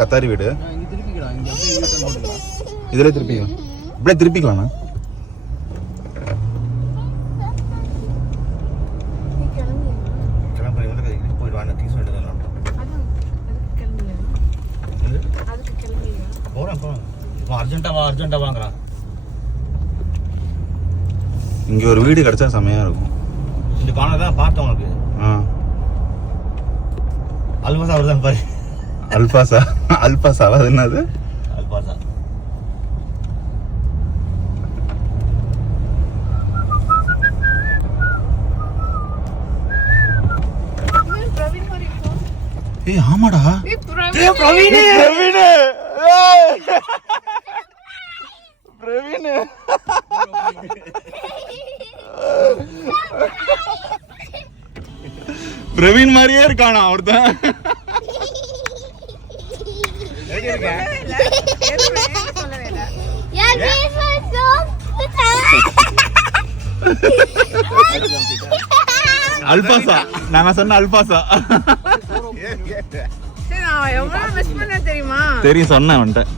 Qatari வீடு இதுல திருப்பிக்கலாம், இப்படியே திருப்பிக்கலாம்ண்ணா. அர்ஜென்ட்டா வாங்குறான். இங்க ஒரு வீடு கிடைச்சா செமையா இருக்கும். இந்த பானை தான் பார்த்தேன் உனக்கு. அல்பாசா வருதான் பாரு. அல்பாசா அது என்னது? அல்பாசா ஏய் ஆமாடா, பிரவீன் பிரவீன் மாதிரியே இருக்கானா ஒருத்தன். அல்பாசா, நாங்க சொன்ன அல்பாசா. தெரியும், சொன்னேன் வந்துட்டேன்.